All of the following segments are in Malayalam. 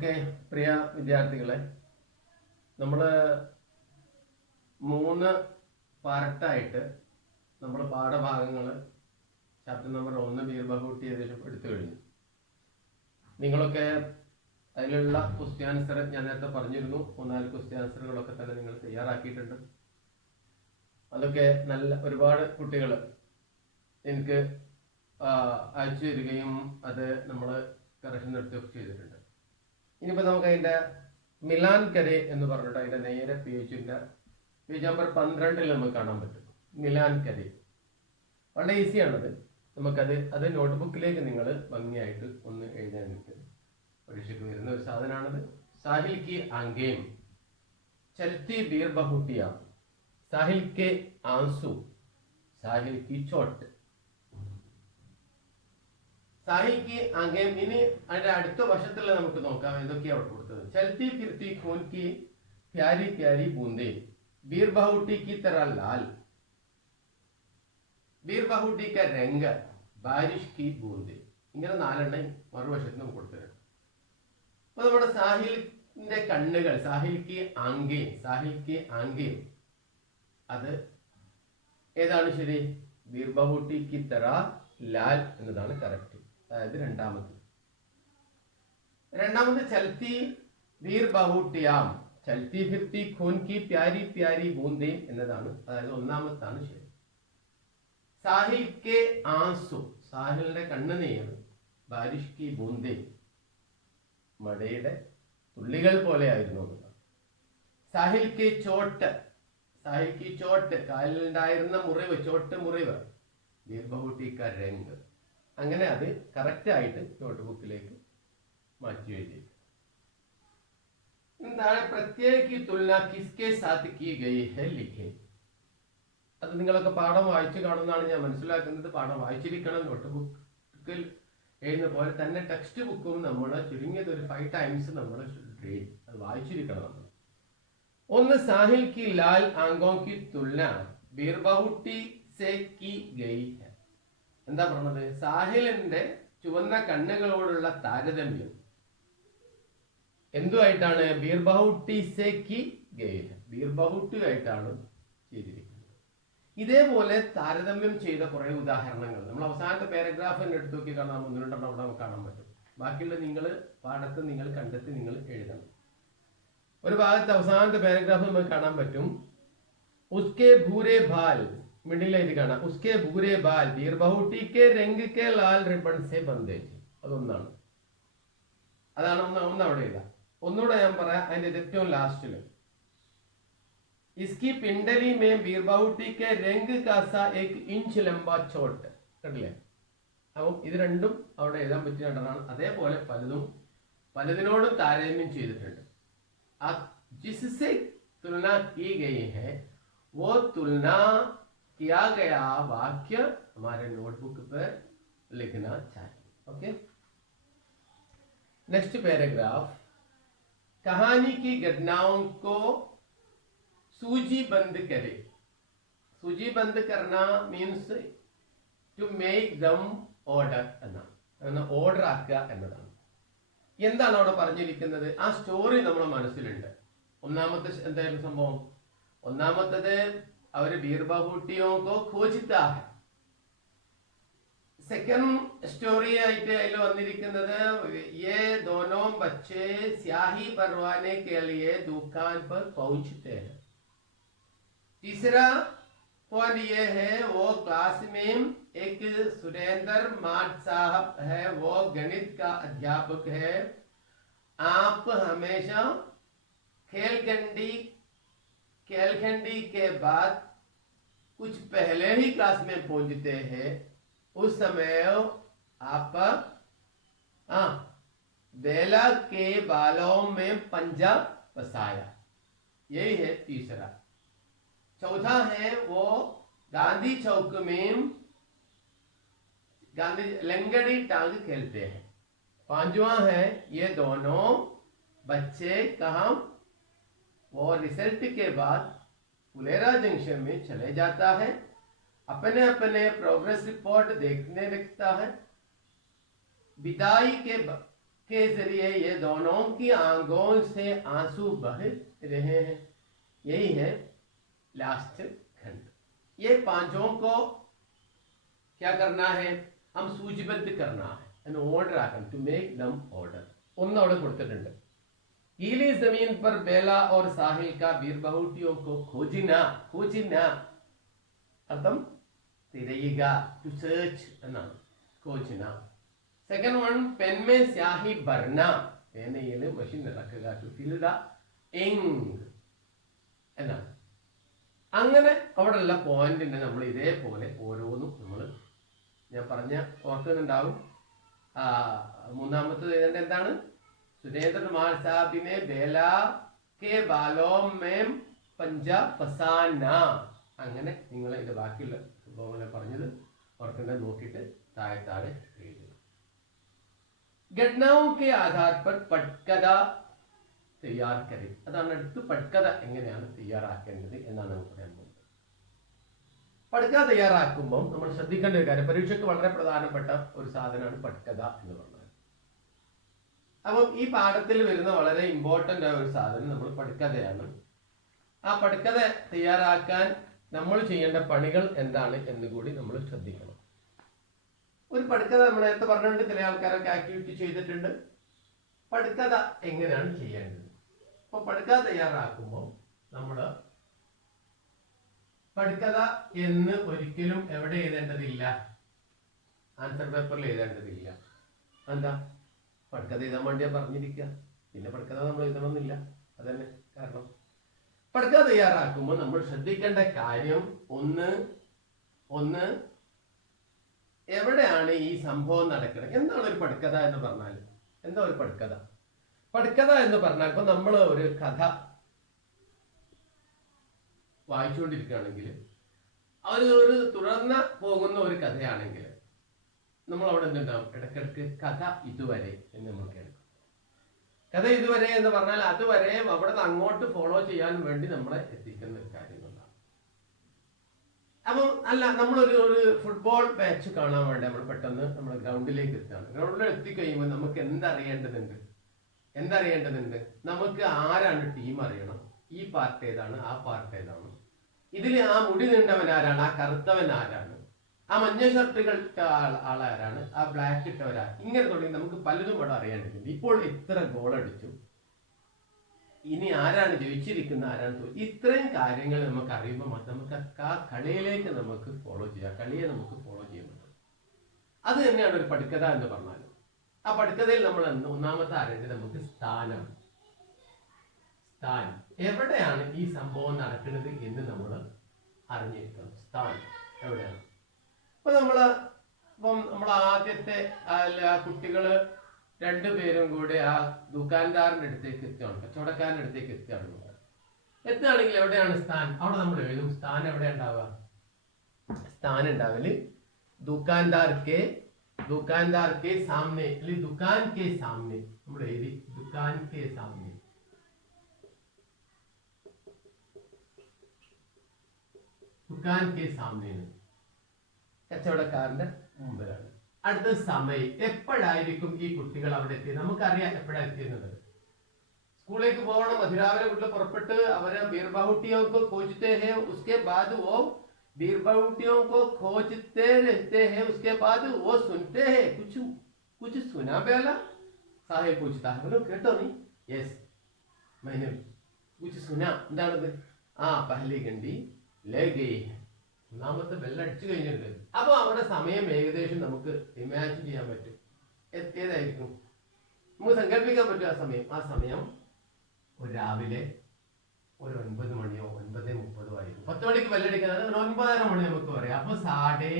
ഓക്കെ, പ്രിയ വിദ്യാർത്ഥികളെ, നമ്മൾ 3 പാർട്ടായിട്ട് നമ്മൾ പാഠഭാഗങ്ങൾ ചാപ്റ്റർ നമ്പർ 1 ബീർബഹൂട്ടി ഏകദേശം എടുത്തു കഴിഞ്ഞു. നിങ്ങളൊക്കെ അതിലുള്ള ക്വസ്റ്റ്യൻ ആൻസർ ഞാൻ നേരത്തെ പറഞ്ഞിരുന്നു. 3-4 ക്വസ്റ്റ്യൻ ആൻസറുകളൊക്കെ തന്നെ നിങ്ങൾ തയ്യാറാക്കിയിട്ടുണ്ട്. അതൊക്കെ നല്ല ഒരുപാട് കുട്ടികൾ എനിക്ക് അയച്ചു തരികയും അത് നമ്മൾ കറക്ഷൻ നടത്തുകയൊക്കെ ചെയ്തിട്ടുണ്ട്. ഇനിയിപ്പോൾ നമുക്ക് അതിൻ്റെ മിലാൻ കരെ എന്ന് പറഞ്ഞിട്ട് അതിൻ്റെ നേരെ പേജ് നമ്പർ 12 നമുക്ക് കാണാൻ പറ്റും. മിലാൻ കരെ വളരെ ഈസിയാണത്. അത് നോട്ട്ബുക്കിലേക്ക് നിങ്ങൾ ഭംഗിയായിട്ട് ഒന്ന് എഴുതാൻ നിങ്ങൾക്ക് പരീക്ഷയ്ക്ക് വരുന്ന ഒരു സാധനമാണത്. സാഹിൽ കി ആംഗേം ചലത്തി ബീർബഹൂട്ടിയ, സാഹിൽ കെ ആൻസു, സാഹിൽ കി ചോട്ട്. സാഹിൽ കി ആംഗേം. ഇനി അതിന്റെ അടുത്ത വശത്തുള്ള നമുക്ക് നോക്കാം എന്തൊക്കെയാണ് അവിടെ കൊടുത്തത്. ചലത്തി ഫിർത്തി ഖൂൻ കി പ്യാരി പ്യാരി ബൂന്തേ, ബീർബഹൂട്ടി की तरह लाल, ബീർബഹൂട്ടി का रंग, बारिश की बूंदे. ഇങ്ങനെ 4 മറുവശത്ത് നമുക്ക് കൊടുത്തിട്ടുണ്ട്. അപ്പൊ നമ്മുടെ സാഹിലിന്റെ കണ്ണുകൾ, സാഹിൽ കി ആംഗേം, അത് ഏതാണ് ശരി? ബീർബഹൂട്ടി की तरह लाल എന്നതാണ് കറക്റ്റ്. അതായത് രണ്ടാമത് ചലത്തി ബീർബഹൂട്ടിയാം ചലത്തി ഫിർത്തി ഖൂൻ കി പ്യാരി പ്യാരി ബൂന്തേ എന്നതാണ്. അതായത് ഒന്നാമത്താണ് ശരി. സാഹിൽ കെ ആൻസു, സാഹിലിന്റെ കണ്ണുനീർ, ബാരിഷ് കി ബൂന്തേ, മഴയുടെ തുള്ളികൾ പോലെ ആയിരുന്നു എന്നതാണ്. സാഹിൽ കി ചോട്ട്, കാലിലുണ്ടായിരുന്ന മുറിവ്, ചോട്ട് മുറിവ്, ബീർബഹൂട്ടി കാ രംഗ്. അങ്ങനെ അത് കറക്റ്റ് ആയിട്ട് നോട്ട്ബുക്കിലേക്ക് മാറ്റി എഴുതി. എന്താണ് പ്രത്യേക തുലന കിസ്കെ സാത്ത് കി ഗയി ഹെ ലിഖേ. അത് നിങ്ങളൊക്കെ പാഠം വായിച്ചു കാണുന്നതാണ് ഞാൻ മനസ്സിലാക്കുന്നത്. പാഠം വായിച്ചിരിക്കണം. നോട്ട്ബുക്കിൽ എഴുതുന്ന പോലെ തന്നെ ടെക്സ്റ്റ് ബുക്കും നമ്മൾ ചുരുങ്ങിയത് ഒരു 5 times നമ്മൾ റീഡ്, അത് വായിച്ചിരിക്കണം നമ്മൾ. ഒന്ന്, സാഹിൽ കി ലാൽ ആംഗോं की തുലന ബീർബഹൂട്ടി സെ കി ഗയി ഹെ. എന്താ പറഞ്ഞത്? സാഹിലിന്റെ ചുവന്ന കണ്ണുകളോടുള്ള താരതമ്യം എന്തുമായിട്ടാണ്? ബീർബഹൂട്ടി സെ കി ഗയി ഹെ, ബീർബഹൂട്ടിയായിട്ടാണ് ചെയ്തിരിക്കുന്നത്. ഇതേപോലെ താരതമ്യം ചെയ്ത കുറെ ഉദാഹരണങ്ങൾ നമ്മൾ അവസാനത്തെ പാരഗ്രാഫ് എടുത്തു നോക്കി കാണാം. 1-2 അവിടെ നമുക്ക് കാണാൻ പറ്റും. ബാക്കിയുള്ള നിങ്ങൾ പാഠത്ത് നിങ്ങൾ കണ്ടെത്തി നിങ്ങൾ എഴുതണം. ഒരു ഭാഗത്ത് അവസാനത്തെ പാരഗ്രാഫ് നമുക്ക് കാണാൻ പറ്റും. ഉസ്കെ ഭൂരെ ബാൽ, മിഡിലായിട്ട് കാണാം. ഉസ്കെ ഭൂരെ ബാൽ ബീർബഹൂട്ടി കെ രംഗ് കെ ലാൽ റിബൺ സെ ബന്ധേ. അതൊന്നാണ്. അതാണ് ഒന്ന് അവിടെ എഴുതാം. ഒന്നുകൂടെ ഞാൻ പറയാം. അതിന്റെ ഏറ്റവും ലാസ്റ്റില് इसकी पिंडली में बीरबहूटी के रंग का सा 1 इंच लंबा ചോട്ട്. കണ്ടില്ലേ? അപ്പം ഇത് രണ്ടും അവിടെ എഴുതാൻ പറ്റിയ രണ്ടെണ്ണമാണ്. അതേപോലെ പലതിനോടും താരതമ്യം ചെയ്തിട്ടുണ്ട്. जिससे तुलना की गई है वो तुलना किया गया वाक्य हमारे नोटबुक पर लिखना चाहिए. Okay, next paragraph. कहानी की घटनाओं को सूचीबद्ध करे. सूचीबद्ध करना means to make them order എന്നാണ്. ഓർഡർ ആക്കുക എന്നതാണ്. എന്താണ് അവിടെ പറഞ്ഞിരിക്കുന്നത്? ആ സ്റ്റോറി നമ്മുടെ മനസ്സിലുണ്ട്. ഒന്നാമത്തെ എന്തായിരുന്നു സംഭവം? ഒന്നാമത്തത് അവര് ബീർബഹൂട്ടിയോ കോ ഖോജിത്താ ഹെ. സെക്കൻഡ് സ്റ്റോറി ആയിട്ട് അതിൽ വന്നിരിക്കുന്നത് ये दोनों बच्चे स्याही भरवाने के लिए दुकान पर पहुंचते हैं. तीसरा पॉइंट ये है वो क्लास में एक सुरेंद्र माट साहब है, वो गणित का अध्यापक है. आप हमेशा खेलखंडी के बाद कुछ पहले ही क्लास में पहुंचते हैं. उस समय आप बेला के बालों में पंजा फंसाया. यही है तीसरा. चौथा है वो गांधी चौक में लंगड़ी टांग खेलते हैं. 5वां है ये दोनों बच्चे कहाँ? वो रिजल्ट के बाद फुलेरा जंक्शन में चले जाता है, अपने अपने प्रोग्रेस रिपोर्ट देखने लगता है. विदाई के जरिए ये दोनों की आंखों से आंसू बह रहे हैं। यही है लास्ट खंड। ये पांचों को क्या करना है, हम सूചിബദ്ധ करना है, ഓർഡർ ആക്കണം, ടു മേക്ക് ദം ഓർഡർ. ഒന്ന് അവിടെ കൊടുത്തിട്ടുണ്ട്. गीली जमीन पर बेला और साहिल का बीरबहुटियों को खोजना. खोजना അർത്ഥം തിരയുക, ടു സെർച്ച് എന്നാണ് खोजना. സെക്കൻഡ് വൺ പെൻമേ സ്യാഹി ഭർന, പേനയിൽ മഷീൻ നിറക്കുക, ടു ഫിൽ ദ ഇങ്ക് എന്നാണ്. അങ്ങനെ അവിടെയുള്ള പോയിന്റിനെ നമ്മൾ ഇതേപോലെ ഓരോന്നും നമ്മൾ ഞാൻ പറഞ്ഞ ഓർക്കുന്നുണ്ടാവും. മൂന്നാമത്തത് എഴുതേണ്ട എന്താണ്, സുരേന്ദ്ര കുമാർ സാഹിബിനെ ബേല കെ ബാലോ മേം പഞ്ച ഫസാന. അങ്ങനെ നിങ്ങൾ ഇതിന്റെ ബാക്കിയുള്ള സംഭവങ്ങളെ പറഞ്ഞത് ഓർക്കേണ്ടത് നോക്കിയിട്ട് താഴെ താഴെ എഴുതുക. ഘടനാओं के आधार पर പട്കഥ തയ്യാർ കരി. അതാണ് അടുത്ത് പട്കഥ എങ്ങനെയാണ് തയ്യാറാക്കേണ്ടത് എന്നാണ് നമുക്ക് പറയാൻ പോകുന്നത്. പട്കഥ തയ്യാറാക്കുമ്പോൾ നമ്മൾ ശ്രദ്ധിക്കേണ്ട ഒരു കാര്യം, പരീക്ഷയ്ക്ക് വളരെ പ്രധാനപ്പെട്ട ഒരു സാധനമാണ് പട്കഥ എന്ന് പറഞ്ഞത്. അപ്പം ഈ പാഠത്തിൽ വരുന്ന വളരെ ഇമ്പോർട്ടൻ്റ് ആയ ഒരു സാധനം നമ്മൾ പട്കഥയാണ്. ആ പട്കഥ തയ്യാറാക്കാൻ നമ്മൾ ചെയ്യേണ്ട പണികൾ എന്താണ് എന്ന് കൂടി നമ്മൾ ശ്രദ്ധിക്കണം. ഒരു പട്കഥ നമ്മൾ നേരത്തെ പറഞ്ഞിട്ടുണ്ട്, ചില ആൾക്കാരൊക്കെ ആക്ടിവിറ്റി ചെയ്തിട്ടുണ്ട്. പട്കഥ എങ്ങനെയാണ് ചെയ്യേണ്ടത്? അപ്പോൾ പട്കഥ തയ്യാറാക്കുമ്പോൾ നമ്മൾ പട്കഥ എന്ന് ഒരിക്കലും എവിടെ എഴുതേണ്ടതില്ല, ആൻസർ പേപ്പറിൽ എഴുതേണ്ടതില്ല. എന്താ, പട്കഥ എഴുതാൻ വേണ്ടിയാ പറഞ്ഞിരിക്കുക, പിന്നെ പട്കഥ നമ്മൾ എഴുതണമെന്നില്ല. അതന്നെ കാരണം. പട്കഥ തയ്യാറാക്കുമ്പോൾ നമ്മൾ ശ്രദ്ധിക്കേണ്ട കാര്യം ഒന്ന് എവിടെയാണ് ഈ സംഭവം നടക്കുന്നത്. എന്താണ് ഒരു പട്കഥ എന്ന് പറഞ്ഞാൽ? എന്താ ഒരു പട്കഥ? പട്കഥ എന്ന് പറഞ്ഞാൽ ഇപ്പൊ നമ്മൾ ഒരു കഥ വായിച്ചുകൊണ്ടിരിക്കുകയാണെങ്കിൽ, ഒരു തുടർന്ന് പോകുന്ന ഒരു കഥയാണെങ്കിൽ നമ്മൾ അവിടെ എന്തുണ്ടാവും, ഇടയ്ക്കിടയ്ക്ക് കഥ ഇതുവരെ എന്ന് നമ്മൾ കേൾക്കും. കഥ ഇതുവരെ എന്ന് പറഞ്ഞാൽ അതുവരെ അവിടെ നിന്ന് അങ്ങോട്ട് ഫോളോ ചെയ്യാൻ വേണ്ടി നമ്മളെ എത്തിക്കുന്ന ഒരു കാര്യങ്ങളാണ്. അപ്പം അല്ല, നമ്മളൊരു ഫുട്ബോൾ മാച്ച് കാണാൻ വേണ്ടി നമ്മൾ പെട്ടെന്ന് നമ്മൾ ഗ്രൗണ്ടിലേക്ക് എത്തുകയാണ്. ഗ്രൗണ്ടിൽ എത്തിക്കഴിയുമ്പോൾ നമുക്ക് എന്തറിയേണ്ടതുണ്ട്? നമുക്ക് ആരാണ് ടീം അറിയണം, ഈ പാർട്ട് ഏതാണ്, ആ പാർട്ട് ഏതാണ്, ഇതിൽ ആ മുടി നീണ്ടവൻ ആരാണ്, ആ കറുത്തവൻ ആരാണ്, ആ മഞ്ഞ ഷർട്ടുകൾ ഇട്ട ആളാരാണ്, ആ ബ്ലാക്ക് ഇട്ടവരാണ്. ഇങ്ങനെ തുടങ്ങി നമുക്ക് പലതും ഇവിടെ അറിയേണ്ടതുണ്ട്. ഇപ്പോൾ ഇത്ര ഗോൾ അടിച്ചു, ഇനി ആരാണ് ജയിച്ചിരിക്കുന്ന, ആരാണ് തോന്നി, ഇത്രയും കാര്യങ്ങൾ നമുക്ക് അറിയുമ്പോൾ മാത്രം നമുക്ക് ആ കളിയിലേക്ക് നമുക്ക് ഫോളോ ചെയ്യാം, കളിയെ നമുക്ക് ഫോളോ ചെയ്യുന്നത്. അത് തന്നെയാണ് ഒരു പട്കഥ എന്ന് പറഞ്ഞാൽ. ആ പട്കഥയിൽ നമ്മൾ ഒന്നാമത്തെ അറിയേണ്ടത് നമുക്ക് സ്ഥാനം. എവിടെയാണ് ഈ സംഭവം നടക്കുന്നത് എന്ന് നമ്മൾ അറിഞ്ഞിരിക്കണം. സ്ഥാനം എവിടെയാണ്? ഇപ്പൊ നമ്മൾ ആദ്യത്തെ കുട്ടികള് രണ്ടുപേരും കൂടെ ആ ദുക്കാൻദാറിന്റെ അടുത്തേക്ക് എത്തുകയാണ്, കച്ചവടക്കാരന്റെ അടുത്തേക്ക് എത്തുകയാണെങ്കിൽ എവിടെയാണ് സ്ഥാനം? അവിടെ നമ്മൾ എഴുതും. സ്ഥാനം എവിടെ ഉണ്ടാവുക? സ്ഥാനം ഉണ്ടാവല് ദുക്കാൻദാർ के सामने, दुकान के सामने നമ്മൾ എഴുതി, दुकान के सामने. दुकान के सामने കച്ചവടക്കാരന്റെ മുമ്പിലാണ്. അടുത്ത സമയം, എപ്പോഴായിരിക്കും ഈ കുട്ടികൾ അവിടെ എത്തിയത്? നമുക്കറിയാം എപ്പോഴാണ് എത്തിയത്. സ്കൂളിലേക്ക് പോകണം, അതിരാവിലെ വീട്ടിൽ പുറപ്പെട്ട് അവരെ बीरबहुटियों को खोजते हैं, उसके बाद वो बीरबहुटियों को खोजते रहते हैं, उसके बाद वो सुनते हैं. कुछ सुना बेला? साहिल पूछता है. बोलो കേട്ടോ നീ? യെസ്, मैंने कुछ सुना. എന്താണത്? पहली घंटी ले गई. ഒന്നാമത്തെ ബെല്ലടിച്ചു കഴിഞ്ഞിട്ടുണ്ട്. അപ്പൊ അവിടെ സമയം ഏകദേശം നമുക്ക് ഇമാജിൻ ചെയ്യാൻ പറ്റും. ഏതായിരിക്കും നമുക്ക് സങ്കല്പിക്കാൻ പറ്റും ആ സമയം രാവിലെ ഒരു 9 മണിയോ 9:30 ആയിരിക്കും. 10 മണിക്ക് ബെല്ലടിക്കുന്നത് ഒരു 9:30 മണി നമുക്ക് പറയാം. അപ്പൊ സാഡേ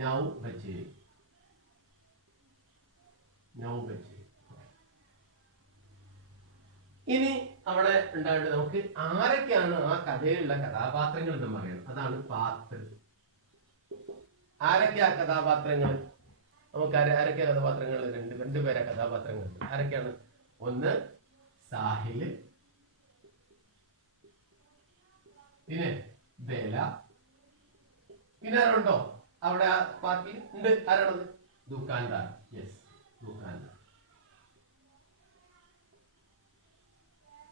9 ബജെ. ഇനി അവിടെ ഉണ്ടായിട്ട് നമുക്ക് ആരൊക്കെയാണ് ആ കഥയിലുള്ള കഥാപാത്രങ്ങൾ എന്ന് പറയുന്നത്. അതാണ് പാത്ര. ആരൊക്കെയാ കഥാപാത്രങ്ങൾ? നമുക്ക് ആരൊക്കെയാ കഥാപാത്രങ്ങൾ? രണ്ടുപേരെ കഥാപാത്രങ്ങൾ. ആരൊക്കെയാണ്? ഒന്ന് സാഹില്, പിന്നെ ബേല, പിന്നെ ആരുണ്ടോ അവിടെ പാർട്ടിയിൽ ഉണ്ട്? ആരാണത്? ദുക്കാൻദാർ. യെസ്. ദുക്കാൻ.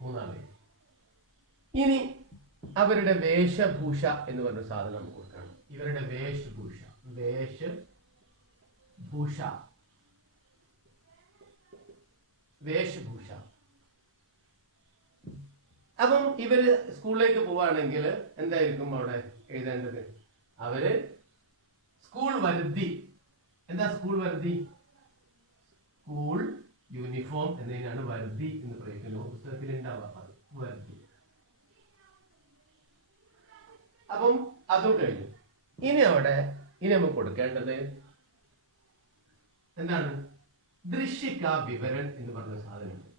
മൂന്നാമത്. ഇനി അവരുടെ വേഷഭൂഷ എന്ന് പറഞ്ഞ സാധനം നമുക്ക് കൊടുക്കണം. ഇവരുടെ വേഷഭൂഷ. അപ്പം ഇവര് സ്കൂളിലേക്ക് പോവാണെങ്കിൽ എന്തായിരിക്കും അവിടെ എഴുതേണ്ടത്? അവര് സ്കൂൾ വർദ്ധി. എന്താ സ്കൂൾ വർദ്ധി? സ്കൂൾ യൂണിഫോം എന്നതിനാണ് വർദ്ധി എന്ന് പറയുന്നത്. പുസ്തകത്തിൽ ഉണ്ടാവാം വർദ്ധി. അപ്പം അതും കഴിഞ്ഞു. ഇനി നമുക്ക് കൊടുക്കേണ്ടത് എന്താണ്? ദൃശ്യിക വിവരൺ എന്ന് പറഞ്ഞ സാധനമുണ്ട്.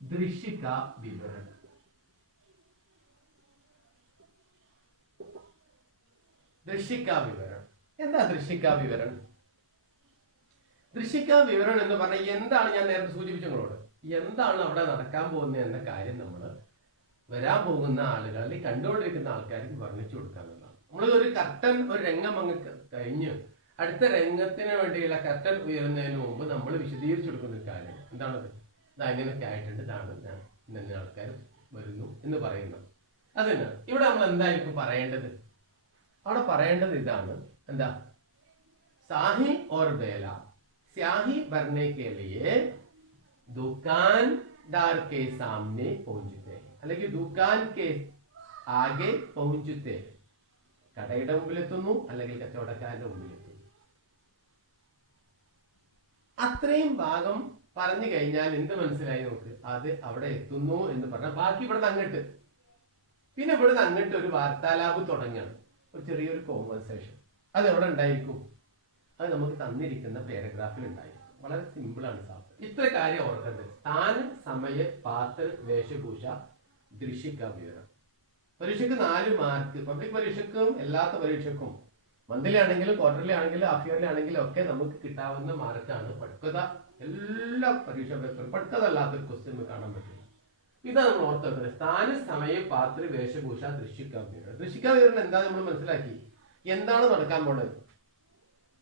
ദൃശ്യിക വിവരൺ. എന്താ ദൃശ്യിക വിവരൺ? ദൃശ്യിക വിവരൺ എന്ന് പറഞ്ഞാൽ എന്താണ്? ഞാൻ നേരത്തെ സൂചിപ്പിച്ചു നിങ്ങളോട്. എന്താണ് അവിടെ നടക്കാൻ പോകുന്നത് എന്ന കാര്യം നമ്മൾ വരാൻ പോകുന്ന ആളുകൾ അല്ലെങ്കിൽ കണ്ടുകൊണ്ടിരിക്കുന്ന ആൾക്കാർക്ക് വർണ്ണിച്ചു കൊടുക്കാന്നുള്ളതാണ്. നമ്മൾ ഒരു കർട്ടൻ, ഒരു രംഗം അങ്ങ് കഴിഞ്ഞ് അടുത്ത രംഗത്തിന് വേണ്ടിയുള്ള കർട്ടൻ ഉയരുന്നതിന് മുമ്പ് നമ്മൾ വിശദീകരിച്ചു കൊടുക്കുന്ന ഒരു കാര്യം എന്താണത്? ഇതാ ഇങ്ങനെയൊക്കെ ആയിട്ടുണ്ട്, ഇതാണ് ഇന്ന ആൾക്കാർ വരുന്നു എന്ന് പറയുന്നത്. അതിന് ഇവിടെ നമ്മൾ എന്തായിരിക്കും പറയേണ്ടത്? അവിടെ പറയേണ്ടത് ഇതാണ്. എന്താ? സാഹി ഓർ ബേല സ്യാഹി ഭർനെ കെ ലിയെ ദുകാൻദാർ കെ സാമനെ പहुंचते അല്ലെങ്കിൽ ദുകാൻ കെ ആകെ പहुंचते. കടയുടെ മുമ്പിലെത്തുന്നു അല്ലെങ്കിൽ കച്ചവടക്കാരുടെ മുമ്പിലെത്തുന്നു. അത്രയും ഭാഗം പറഞ്ഞു കഴിഞ്ഞാൽ എന്ത് മനസ്സിലായി നമുക്ക്? അത് അവിടെ എത്തുന്നു എന്ന് പറഞ്ഞാൽ ബാക്കി ഇവിടെ അങ്ങോട്ട്, പിന്നെ ഇവിടെ അങ്ങോട്ട് ഒരു വാർത്താലാപ് തുടങ്ങണം, ഒരു ചെറിയൊരു കോൺവെർസേഷൻ. അത് എവിടെ ഉണ്ടായിരിക്കും? അത് നമുക്ക് തന്നിരിക്കുന്ന പാരഗ്രാഫിൽ ഉണ്ടായിരിക്കും. വളരെ സിമ്പിളാണ് സാർ. ഇത്ര കാര്യം ഓർക്കേണ്ടത്. സ്ഥാനം, സമയ, പാത്ര, വേഷഭൂഷ, ദൃശ്യിക വിവരം. പരീക്ഷയ്ക്ക് 4 മാർക്ക്. പബ്ലിക് പരീക്ഷയ്ക്കും അല്ലാത്ത പരീക്ഷയ്ക്കും, മന്ത്ലി ആണെങ്കിലും ക്വാർട്ടർലി ആണെങ്കിലും ഹാഫ് ഇയർലി ആണെങ്കിലും ഒക്കെ നമുക്ക് കിട്ടാവുന്ന മാർക്കാണ്. പക്വത എല്ലാ പരീക്ഷ പേപ്പറും പക്വതല്ലാത്തൊരു ക്വസ്റ്റ്യൻ കാണാൻ പറ്റില്ല. ഇതാണ് നമ്മൾ ഓർത്ത് വെക്കുന്നത്. സ്ഥാന, സമയ, പാത്ര, വേഷഭൂഷ, ദൃശ്യിക വിവരം. ദൃശ്യിക വിവരം എന്താ നമ്മൾ മനസ്സിലാക്കി? എന്താണ് നടക്കാൻ പോണത്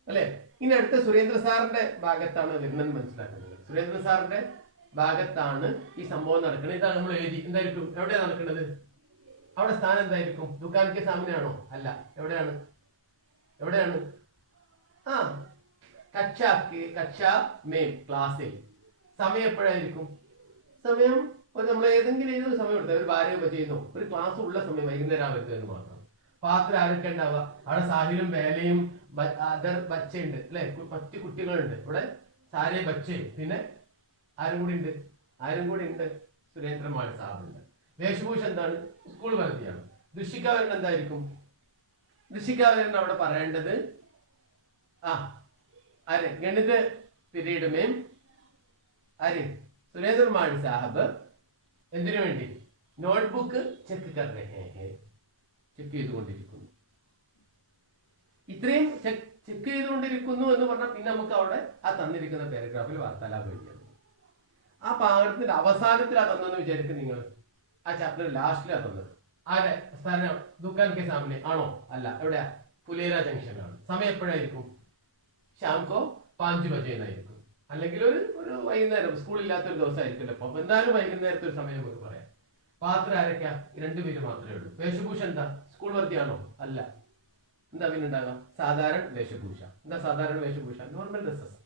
അല്ലെ? ഇനി അടുത്ത സുരേന്ദ്ര സാറിന്റെ ഭാഗത്താണ് വരുന്നത് മനസ്സിലാക്കുന്നത്. സുരേന്ദ്ര സാറിന്റെ ഭാഗത്താണ് ഈ സംഭവം നടക്കുന്നത്. ഇതാണ് നമ്മൾ എഴുതി. എന്തായിരിക്കും? എവിടെയാണ് നടക്കുന്നത്? അവിടെ സ്ഥാനം എന്തായിരിക്കും? ദുക്കാൻ കെ സാമനെയാണോ? അല്ല. എവിടെയാണ്? ആ കക്ഷ മെയിൻ ക്ലാസ്സിൽ. സമയം എപ്പോഴായിരിക്കും? സമയം നമ്മൾ ഏതെങ്കിലും ഏതൊരു സമയം എടുത്താൽ ഒരു ഭാര്യ ചെയ്യുന്നു, ഒരു ക്ലാസ് ഉള്ള സമയം വൈകുന്നേരം ആവരുത് എന്ന് മാത്രം. പാത്രം ആരൊക്കെ ഉണ്ടാവുക? അവിടെ സാഹിലും വേലയും അതർ ബച്ചയുണ്ട് അല്ലെ, മറ്റു കുട്ടികളുണ്ട്. ഇവിടെ സാരയും ബച്ചയും പിന്നെ ആരും കൂടി ഉണ്ട് സുരേന്ദ്രമാൾ സാറുണ്ട്. വേഷഭൂഷ എന്താണ്? സ്കൂൾ വർദ്ധിയാണ്. ദൃശ്യിക വിവരണം എന്തായിരിക്കും? ദൃശ്യിക വിവരണം അവിടെ പറയേണ്ടത് ആര്? ഗണിത പീരീഡ് में ആര്? സുരേന്ദ്രമാൾ സാഹബ് എന്തിനു വേണ്ടി? നോട്ട്ബുക്ക് ചെക്ക് ചെയ്തുകൊണ്ടിരിക്കുന്നു. ഇത്രയും ചെക്ക് ചെയ്തുകൊണ്ടിരിക്കുന്നു എന്ന് പറഞ്ഞാൽ പിന്നെ നമുക്ക് അവിടെ ആ തന്നിരിക്കുന്ന പാരഗ്രാഫിൽ വാർത്താലാപം എഴുതിയത്. ആ പാഠത്തിന്റെ അവസാനത്തിലാ തന്നെന്ന് വിചാരിക്കും നിങ്ങൾ. ആ ചാപ്റ്റർ ലാസ്റ്റിലാ തന്നത്. ആരെ സ്ഥാനം? ദുക്കാൻ കെ സാമനെ ആണോ? അല്ല. എവിടെയാ? ഫുലേര ജംഗ്ഷനാണ്. സമയം എപ്പോഴായിരിക്കും? ശാംകോ 5 ബജേന്നായിരിക്കും. അല്ലെങ്കിൽ ഒരു വൈകുന്നേരം, സ്കൂളില്ലാത്തൊരു ദിവസമായിരിക്കില്ല. അപ്പൊ എന്തായാലും വൈകുന്നേരത്തെ ഒരു സമയം നമുക്ക് പറയാം. പാത്രം ആരൊക്കെയാ? 2 പേര് മാത്രമേ ഉള്ളൂ. വേഷഭൂഷ എന്താ? സ്കൂൾ വർദ്ധിയാണോ? അല്ല. എന്താ പിന്നെ ഉണ്ടാകാം? സാധാരണ വേഷഭൂഷ. എന്താ സാധാരണ വേഷഭൂഷ? നോർമൽ ഡ്രസ്സസ്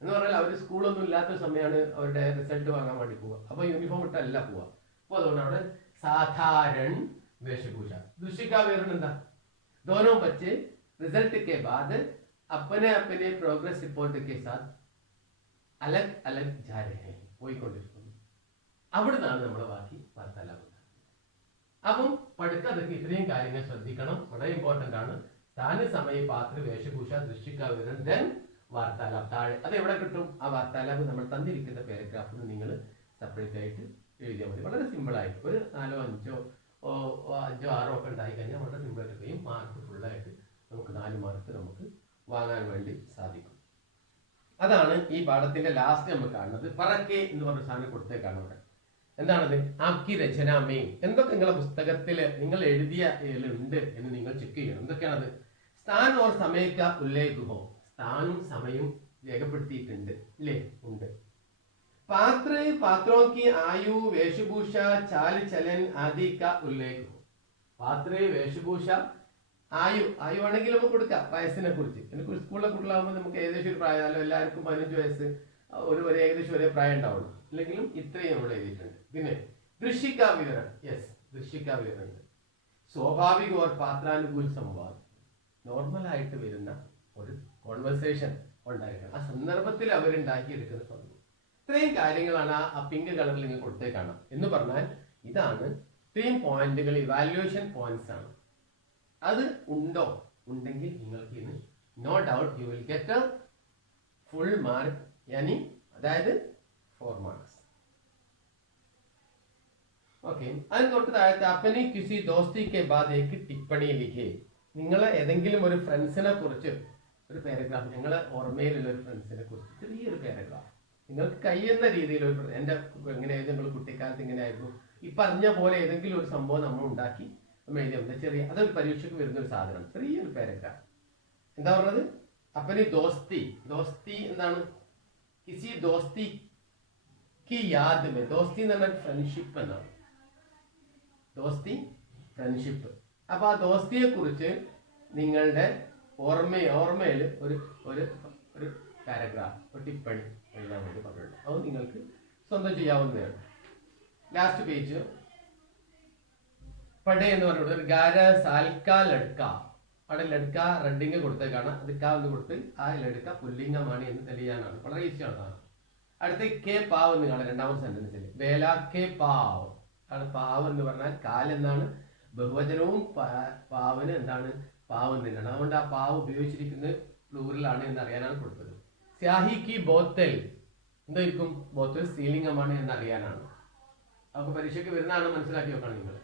എന്ന് പറഞ്ഞാൽ അവർ സ്കൂളൊന്നും ഇല്ലാത്തൊരു സമയമാണ് അവരുടെ റിസൾട്ട് വാങ്ങാൻ വേണ്ടി പോവുക. അപ്പൊ യൂണിഫോം ഇട്ടല്ല പോവുക. അപ്പൊ അതുകൊണ്ട് അവിടെ സാധാരണ വേഷഭൂഷ. ദൃശ്യിക വിവരണം എന്താ? दोनों बच्चे रिजल्ट के बाद अपने अपने प्रोग्रेस रिपोर्ट के साथ अलग अलग जा रहे हैं. പോയിക്കൊണ്ടിരിക്കുന്നു. അവിടെ നിന്നാണ് നമ്മുടെ ബാക്കി വാർത്താലാപം. അപ്പം പഠിക്കാതൊക്കെ ഇത്രയും കാര്യങ്ങൾ ശ്രദ്ധിക്കണം. വളരെ ഇമ്പോർട്ടന്റ് ആണ്. സ്ഥാന, സമയ, പാത്ര, വേഷഭൂഷ, ദൃശ്യിക വിവരണം, ദെൻ വാർത്താലാപം. താഴെ അത് എവിടെ കിട്ടും? ആ വാർത്താലാപം നമ്മൾ തന്നിരിക്കുന്ന പാരഗ്രാഫിന് നിങ്ങൾ സെപ്പറേറ്റ് ആയിട്ട് എഴുതിയാൽ മതി. വളരെ സിമ്പിൾ ആയിട്ട് ഒരു 4 5 6 ഒക്കെ ഉണ്ടായി കഴിഞ്ഞാൽ വളരെ സിമ്പിൾ ആയിട്ട് മാർക്ക് ഫുള്ളായിട്ട് നമുക്ക് 4 മാർക്ക് നമുക്ക് വാങ്ങാൻ വേണ്ടി സാധിക്കും. അതാണ് ഈ പാഠത്തിന്റെ ലാസ്റ്റ് നമ്മൾ കാണുന്നത്. പറക്കെ എന്ന് പറഞ്ഞ സാധനം കൊടുത്തേക്കാണ് അവിടെ. എന്താണത്? ആപ്കി രചനാമേ, എന്തൊക്കെ നിങ്ങളുടെ പുസ്തകത്തിൽ നിങ്ങൾ എഴുതിയ ഉണ്ട് എന്ന് നിങ്ങൾ ചെക്ക് ചെയ്യണം. എന്തൊക്കെയാണത്? സ്ഥാൻ ഓർ സമയക്ക ഉല്ലേഖ ഹോ, സ്ഥാനും സമയവും രേഖപ്പെടുത്തിയിട്ടുണ്ട് അല്ലേ? ഉണ്ട്. पात्र पात्रों की आयु वेशभूषा चाल चलन आदि का उल्लेख हो. പാത്ര വേഷഭൂഷ ആയു ആണെങ്കിൽ നമുക്ക് കൊടുക്കാം വയസ്സിനെ കുറിച്ച്. എനിക്ക് സ്കൂളിലെ കുട്ടികളാകുമ്പോൾ നമുക്ക് ഏകദേശം ഒരു പ്രായം, എല്ലാവർക്കും 15 വയസ്സ് ഒരു ഏകദേശം ഒരേ പ്രായം ഉണ്ടാവുള്ളൂ. അല്ലെങ്കിലും ഇത്രയും നമ്മൾ എഴുതിയിട്ടുണ്ട്. പിന്നെ ദൃശ്യിക വിവരണം, യെസ് ദൃശ്യിക വിവരണം, സ്വാഭാവിക ഓർ പാത്രാനുകൂല സംവാദം, നോർമലായിട്ട് വരുന്ന ഒരു കോൺവെർസേഷൻ ഉണ്ടായിരിക്കണം. ആ സന്ദർഭത്തിൽ അവരുണ്ടാക്കിയെടുക്കുന്ന സംഭവം. ഇത്രയും കാര്യങ്ങളാണ് ആ പിങ്ക് കളറിൽ നിങ്ങൾ കൊടുത്തേക്കാണ്. എന്ന് പറഞ്ഞാൽ ഇതാണ് ഇത്രയും പോയിന്റുകൾ, ഇവാലുവേഷൻ പോയിന്റ്സ് ആണ്. അത് ഉണ്ടോ? ഉണ്ടെങ്കിൽ നിങ്ങൾക്ക് ഇന്ന് no doubt you will get a full mark, യാനി അതായത് 4 മാർക്സ്. ഓക്കെ, അതിന് തൊട്ട് താഴത്തെ അപ്പനി കിസി ദോസ്തി കെ ബാദ് ഏക്ക് ടിപ്പണി ലിഖേ. നിങ്ങൾ ഏതെങ്കിലും ഒരു ഫ്രണ്ട്സിനെ കുറിച്ച് ഒരു പാരഗ്രാഫ്, നിങ്ങളെ ഓർമ്മയിലുള്ള ഒരു ഫ്രണ്ട്സിനെ കുറിച്ച് ചെറിയൊരു പാരഗ്രാഫ് നിങ്ങൾക്ക് കഴിയുന്ന രീതിയിൽ ഒരു, എൻ്റെ എങ്ങനെയായിരുന്നു നിങ്ങൾ കുട്ടിക്കാലത്ത് ഇങ്ങനെയായിരുന്നു, ഈ പറഞ്ഞ പോലെ ഏതെങ്കിലും ഒരു സംഭവം നമ്മൾ ഉണ്ടാക്കി നമ്മൾ എഴുതിയ ചെറിയ, അതൊരു പരീക്ഷയ്ക്ക് വരുന്ന ഒരു സാധനം, ചെറിയൊരു പാരഗ്രാഫ്. എന്താ പറഞ്ഞത്? അപ്പനി ദോസ്തി, ദോസ്തി എന്താണ്? കിസി ദോസ്തി കി യാദ് മേ, ദോസ്തി എന്ന് പറഞ്ഞാൽ ഫ്രണ്ട്ഷിപ്പ് എന്നാണ്. ദോസ്തി ഫ്രണ്ട്ഷിപ്പ്. അപ്പൊ ആ ദോസ്തിയെ കുറിച്ച് നിങ്ങളുടെ ഓർമ്മയിൽ ഒരു ഒരു ഒരു പാരഗ്രാഫ്, ഒരു ടിപ്പണി എഴുതാൻ വേണ്ടി പറഞ്ഞിട്ടുണ്ട്. അത് നിങ്ങൾക്ക് സ്വന്തം ചെയ്യാവുന്നതാണ്. ലാസ്റ്റ് പേജ് പടേ എന്ന് പറഞ്ഞിട്ട് ഗാര സാൽക്ക ലഡ്ക, അവിടെ ലഡ്ക റെഡിങ് കൊടുത്തേക്കാണ്, അത് കാ എന്ന് കൊടുത്ത് ആ ലഡ്ക പുല്ലിംഗമാണ് എന്ന് തെളിയാനാണ്. വളരെ ഈസിയാണ്. അടുത്ത കെ പാവ് എന്ന് കാണാം രണ്ടാമത്തെ സെന്റൻസിൽ. വേല കെ പാവ് ആണ്. പാവ് എന്ന് പറഞ്ഞാൽ കാലെന്നാണ്, ബഹുവചനവും പാവിന് എന്താണ്? പാവ് തന്നെയാണ്. അതുകൊണ്ട് ആ പാവ് ഉപയോഗിച്ചിരിക്കുന്നത് പ്ലൂറലാണ് എന്ന് അറിയാനാണ് കൊടുത്തത്. സ്യാഹി കി ബോത്തൽ എന്തായിരിക്കും? ബോത്തൽ സ്ത്രീലിംഗമാണ് എന്ന് അറിയാനാണ്. അതൊക്കെ പരീക്ഷയ്ക്ക് വരുന്നതാണ്, മനസ്സിലാക്കി വെക്കണം നിങ്ങൾ.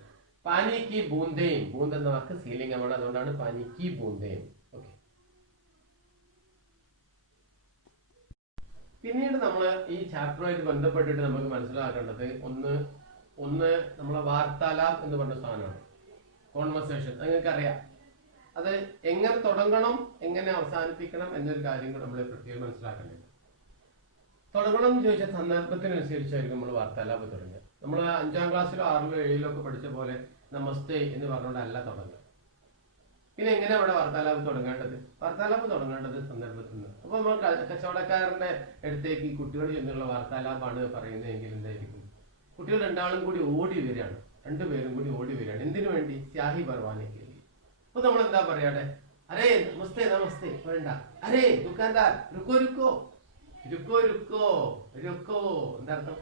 പാനി കി ബൂന്തേം, ബൂന്ത് എന്ന വാക്ക് സ്ത്രീലിംഗമാണ്, അതുകൊണ്ടാണ് പാനി കി ബൂന്തേം. ഓക്കെ, പിന്നീട് നമ്മൾ ഈ ചാപ്റ്ററുമായിട്ട് ബന്ധപ്പെട്ടിട്ട് നമുക്ക് മനസ്സിലാക്കേണ്ടത് ഒന്ന് നമ്മളെ വാർത്താലാപ് എന്ന് പറഞ്ഞ സാധനമാണ്. കോൺവെർസേഷൻ നിങ്ങൾക്ക് അറിയാം. അത് എങ്ങനെ തുടങ്ങണം, എങ്ങനെ അവസാനിപ്പിക്കണം എന്നൊരു കാര്യം കൂടെ നമ്മൾ പ്രത്യേകം മനസ്സിലാക്കേണ്ടത്. തുടങ്ങണം എന്ന് ചോദിച്ച സന്ദർഭത്തിനനുസരിച്ചായിരിക്കും നമ്മൾ വാർത്താലാപ് തുടങ്ങുക. നമ്മൾ 5ാം ക്ലാസ്സിലോ 6ലോ 7ലോ ഒക്കെ പഠിച്ച പോലെ നമസ്തേ എന്ന് പറഞ്ഞുകൊണ്ടല്ല തുടങ്ങുക. പിന്നെ എങ്ങനെ അവിടെ വാർത്താലാപ് തുടങ്ങേണ്ടത്? വാർത്താലാപ് തുടങ്ങേണ്ടത് സന്ദർഭത്തിൽ നിന്ന്. അപ്പൊ നമ്മൾ കച്ചവടക്കാരന്റെ അടുത്തേക്ക് ഈ കുട്ടികൾ ചെന്നുള്ള വാർത്താലാപാണ് പറയുന്നതെങ്കിൽ എന്തായിരിക്കും? കുട്ടികൾ രണ്ടാളും കൂടി ഓടി വരികയാണ്, രണ്ടുപേരും കൂടി ഓടി വരികയാണ്. എന്തിനു വേണ്ടി? സ്യാഹി ബർവാനയ്ക്ക്. അപ്പൊ നമ്മൾ എന്താ പറയാടെ? അരേ നമസ്തേ നമസ്തേ വേണ്ട, അരേ ദുക്കാൻദാർ രുക്കോ രുക്കോ രുക്കോ രുക്കോ രുക്കോ. എന്താർത്ഥം?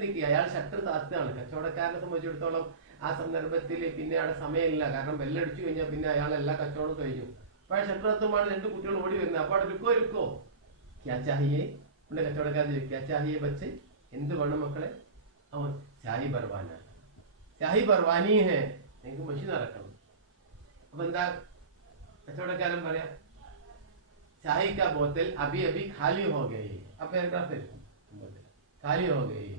നിക്ക്. അയാൾ ഷട്ടർ താത്തുകയാണ്. കച്ചവടക്കാരനെ സംബന്ധിച്ചിടത്തോളം ആ സന്ദർഭത്തിൽ പിന്നെ അവിടെ സമയമില്ല, കാരണം ബെല്ലടിച്ചു കഴിഞ്ഞാൽ പിന്നെ അയാൾ എല്ലാ കച്ചവടവും കഴിഞ്ഞു. അപ്പോൾ ഷട്ടർ താത്തുമാണ് 2 കുട്ടികൾ ഓടി വരുന്നത്. അപ്പോൾ അവിടെ രുക്കോ രുക്കോ ക്യാ ചാഹിയേ, ഇവിടെ കച്ചവടക്കാരൻ ക്യാ ചാഹിയേ ബച്ച്, എന്ത് വേണം മക്കളെ? അവൻ സ്യാഹി ബർവാന, സ്യാഹി ബർവാനി ഹേ, നിങ്ങൾക്ക് മഷി നടക്കണം. അപ്പൊ എന്താ കച്ചവടക്കാരൻ പറയാ? ചായ കാ ബോത്തൽ അഭി അഭി ഖാലി ഹോ ഗയി. ആ പാരഗ്രാഫ് ഖാലി ഹോ ഗയി.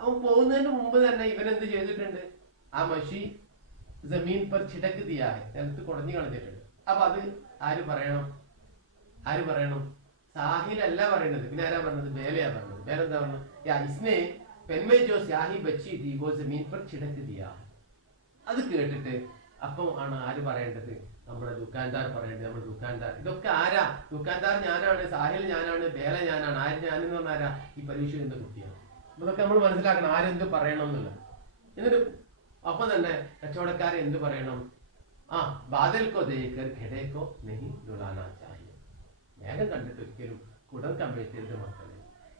അവൻ പോകുന്നതിന് മുമ്പ് തന്നെ ഇവനെന്ത് ചെയ്തിട്ടുണ്ട്? ആ മഷി ജമീൻ പർ ചിടക്ക് ദിയാ ഹൈ, നിലത്ത് കുടഞ്ഞു കളഞ്ഞിട്ടുണ്ട്. അപ്പൊ അത് ആര് പറയണം? സാഹിലല്ല പറയുന്നത്, പിന്നെ ആരാ പറഞ്ഞത്? ബേലയാ പറഞ്ഞത്. ബേല എന്താ പറഞ്ഞത്? യാ ഇസ്നെ പെൻമേ ജോ സ്യാഹി ബച്ചി थी वो जमीन पर छिड़क दिया. അത് കേട്ടിട്ട് അപ്പം ആണ് ആര് പറയേണ്ടത്? നമ്മുടെ ദുക്കാൻദാർ പറയേണ്ടത്. നമ്മുടെ ദുക്കാൻദാർ. ഇതൊക്കെ ആരാ? ദുക്കാൻദാർ ഞാനാണ്, സാഹിൽ ഞാനാണ്, ബേല ഞാനാണ്. ആര് ഞാനെന്ന് പറഞ്ഞാൽ ആരാ? ഈ പരീക്ഷ എന്ന കുട്ടിയാണ്. ഇതൊക്കെ നമ്മൾ മനസ്സിലാക്കണം, ആരെന്ത് പറയണം എന്നുള്ളത്. എന്നിട്ട് അപ്പൊ തന്നെ കച്ചവടക്കാരെ എന്ത് പറയണം? ബാദൽ കോ ദേക്കർ ഘടേക്കോ നെഹി ദുലാനാ ചാഹിയെ. മേഘം കണ്ടിട്ട് ഒരിക്കലും കുടം കമ്പയറ്റരുത് മക്കളെ.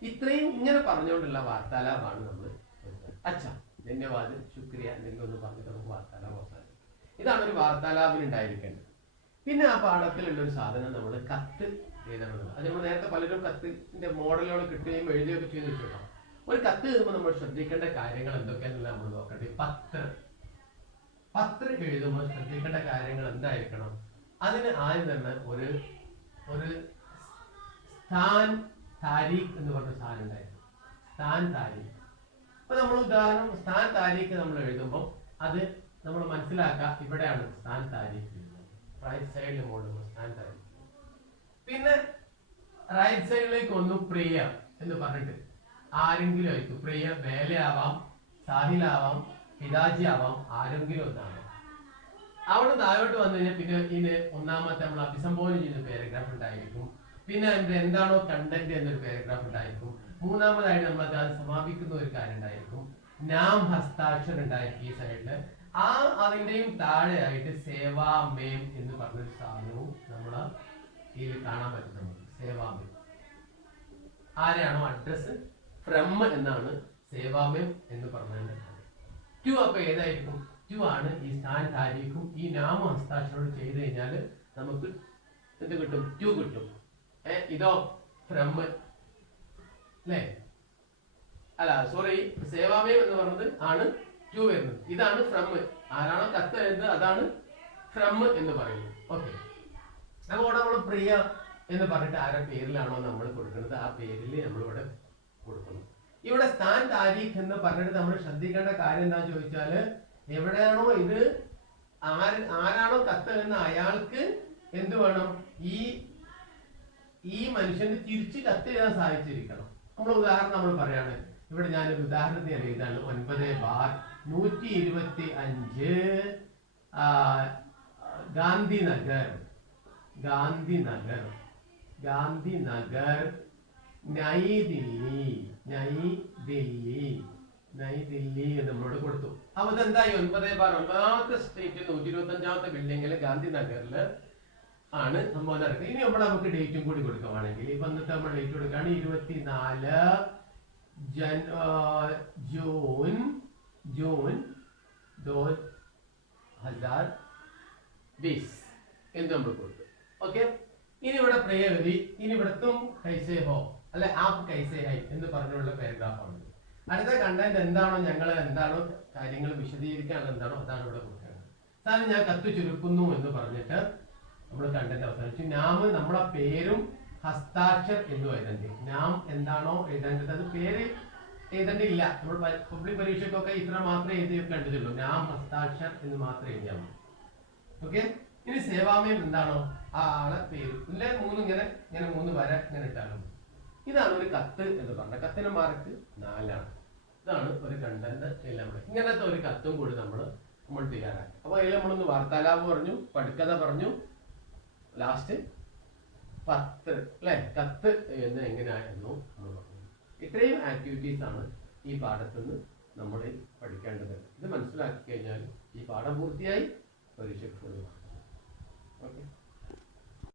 ഇത്രയും ഇങ്ങനെ പറഞ്ഞുകൊണ്ടുള്ള വാർത്താലാപാണ് നമ്മൾ. അച്ഛാ ധന്യവാദ്, ശുക്രിയ, എന്തെങ്കിലും ഒന്ന് പറഞ്ഞിട്ട് നമുക്ക് വാർത്താലാപ് അവസാനിക്കും. ഇതാണ് ഒരു വാർത്താലാപിന് ഉണ്ടായിരിക്കേണ്ടത്. പിന്നെ ആ പാഠത്തിലുള്ള ഒരു സാധനം നമ്മൾ കത്ത് എഴുതണമെന്നുള്ളത്. അത് നമ്മൾ നേരത്തെ പലരും കത്തിന്റെ മോഡലുകൾ കിട്ടുകയും എഴുതുകയൊക്കെ ചെയ്ത് വെച്ചിട്ടുണ്ടാവും. ഒരു കത്ത് എഴുതുമ്പോൾ നമ്മൾ ശ്രദ്ധിക്കേണ്ട കാര്യങ്ങൾ എന്തൊക്കെയാണെന്നുള്ള നമ്മൾ നോക്കേണ്ടത്. പത്രം എഴുതുമ്പോൾ ശ്രദ്ധിക്കേണ്ട കാര്യങ്ങൾ എന്തായിരിക്കണം? അതിന് ആദ്യം തന്നെ ഒരു സ്ഥാൻ താരീഖ് എന്ന് പറഞ്ഞ സാധനം ഉണ്ടായിരുന്നു. സ്ഥാൻ താരീഖ്. അപ്പൊ നമ്മൾ ഉദാഹരണം സ്ഥാൻ താരീഖ് നമ്മൾ എഴുതുമ്പോൾ അത് നമ്മൾ മനസ്സിലാക്കുക, ഇവിടെയാണ് സ്ഥാൻ താരീഖ്. റൈറ്റ് സൈഡിൽ മോഡുമ്പോൾ സ്ഥാൻ താരീഖ്. പിന്നെ റൈറ്റ് സൈഡിലേക്ക് ഒന്ന് പ്രിയ എന്ന് പറഞ്ഞിട്ട് ആരെങ്കിലും ആയിരിക്കും. പ്രിയ മേലെ ആവാം, സാഹിലാവാം, പിതാജി ആവാം, ആരെങ്കിലും ഒന്നാവാം. അവിടെ താഴോട്ട് വന്നു കഴിഞ്ഞാൽ പിന്നെ ഇതിന് ഒന്നാമത്തെ നമ്മൾ അഭിസംബോധന ചെയ്യുന്ന പാരഗ്രാഫ് ഉണ്ടായിരിക്കും. പിന്നെ അതിന്റെ എന്താണോ കണ്ടന്റ് എന്നൊരു പാരഗ്രാഫ് ഉണ്ടായിരിക്കും. മൂന്നാമതായിട്ട് നമ്മൾ അത് സമാപിക്കുന്ന ഒരു കാര്യം ഉണ്ടായിരിക്കും. നാം ഹസ്താക്ഷർ ഉണ്ടായിരിക്കും ഈ സൈഡില്. അതിന്റെയും താഴെയായിട്ട് സേവാമേം എന്ന് പറഞ്ഞൊരു സാധനവും നമ്മൾ ഇതിൽ കാണാൻ പറ്റും. നമുക്ക് സേവാമേം ആരെയാണോ അഡ്രസ് ഫ്രം എന്നാണ് സേവാമേം എന്ന് പറഞ്ഞതിന്റെ ടു. അപ്പൊ ഏതായിരിക്കും? ടു ആണ് ഈ സ്ഥാൻ താരീഖും ഈ നാമ ഹസ്താക്ഷരോട് ചെയ്ത് കഴിഞ്ഞാൽ നമുക്ക് എന്ത് കിട്ടും? ടു കിട്ടും. ഇതോ ഫ്രം അല്ലേ? അല്ല സോറി, സേവാമേം എന്ന് പറഞ്ഞത് ആണ് ടു വരുന്നത്. ഇതാണ് ഫ്രം. ആരാണോ കത്ത് എഴുതുന്നത് അതാണ് ഫ്രം എന്ന് പറയുന്നത്. ഓക്കെ. അപ്പോൾ ഇവിടെ നമ്മൾ പ്രിയ എന്ന് പറഞ്ഞിട്ട് ആരുടെ പേരിലാണോ നമ്മൾ കൊടുക്കുന്നത് ആ പേരിൽ നമ്മളിവിടെ കൊടുക്കണം. ഇവിടെ സ്ഥാൻ താരീഖ് എന്ന് പറഞ്ഞിട്ട് നമ്മൾ ശ്രദ്ധിക്കേണ്ട കാര്യം എന്താണെന്ന് ചോദിച്ചാൽ, എവിടെയാണോ ഇത് ആരാണോ കത്ത് എഴുതുന്ന അയാൾക്ക് എന്ത് വേണം? ഈ മനുഷ്യന് തിരിച്ച് കത്ത് എഴുതാൻ സാധിച്ചിരിക്കണം. നമ്മൾ ഉദാഹരണം നമ്മൾ പറയാണ്. ഇവിടെ ഞാനൊരു ഉദാഹരണത്തിന് എഴുതാണ് 9/125 ഗാന്ധിനഗർ നയി ദില്ലി എന്ന് നമ്മളോട് കൊടുത്തു. അപ്പൊ ഇതെന്തായി? 9/9 സ്ട്രീറ്റ് 125ാമത്തെ ബിൽഡിങ്ങില് ഗാന്ധിനഗറില് ആണ് സംഭവം നടക്കുന്നത്. ഇനി നമുക്ക് ഡേറ്റും കൂടി കൊടുക്കുവാണെങ്കിൽ ഇപ്പൊ എന്നിട്ട് നമ്മൾ ഡേറ്റ് കൊടുക്കുകയാണ് 24 ജൂൺ 2020 എന്ന് നമ്മൾ കൊടുത്തു. ഓക്കെ. ഇനി ഇവിടെ പ്രിയവതി, ഇനി ഇവിടത്തും കൈസേ ഹോ അല്ലെ ആപ്പ് കൈസേ ഹൈ എന്ന് പറഞ്ഞുള്ള പാരഗ്രാഫാണ്. അടുത്ത കണ്ടന്റ് എന്താണോ എന്താണോ കാര്യങ്ങൾ വിശദീകരിക്കാനുള്ള എന്താണോ അതാണ് ഇവിടെ കൊടുക്കേണ്ടത്. സാറിന് ഞാൻ കത്ത് ചുരുക്കുന്നു എന്ന് പറഞ്ഞിട്ട് നമ്മൾ കണ്ടന്റ് അവസാനിച്ചു. നാം നമ്മളെ പേരും ഹസ്താക്ഷർ എന്ന് എഴുതേണ്ടി. നാം എന്താണോ എഴുതേണ്ടത് അത് പേര് എഴുതേണ്ടില്ല. നമ്മൾ പബ്ലിക് പരീക്ഷയ്ക്കൊക്കെ ഇത്ര മാത്രമേ എഴുതി വെക്കേണ്ടതുള്ളൂ. നാം ഹസ്താക്ഷർ എന്ന് മാത്രമേ എഴുതിയാൽ മതി. ഓക്കെ. ഇനി സേവാമയം എന്താണോ ആ ആളെ പേര് ഇല്ല 3 ഇങ്ങനെ 3 വര ഇങ്ങനെ ഇട്ടാലും ഇതാണ് ഒരു കത്ത് എന്ന് പറഞ്ഞത്. കത്തിന് മാർക്ക് 4 ആണ്. ഇതാണ് ഒരു കണ്ടന്റ്. ഇങ്ങനത്തെ ഒരു കത്തും കൂടി നമ്മൾ തയ്യാറാക്കി. അപ്പൊ അതിൽ നമ്മളൊന്ന് വാർത്താലാപം പറഞ്ഞു, പടുക്കഥ പറഞ്ഞു, ലാസ്റ്റ് 10 അല്ലെ കത്ത് എന്ന് എങ്ങനെയായിരുന്നു നമ്മൾ പറഞ്ഞു. ഇത്രയും ആക്ടിവിറ്റീസ് ആണ് ഈ പാഠത്തുനിന്ന് നമ്മൾ പഠിക്കേണ്ടത്. ഇത് മനസ്സിലാക്കി കഴിഞ്ഞാൽ ഈ പാഠം പൂർത്തിയായി പരീക്ഷയ്ക്ക്. ഓക്കെ.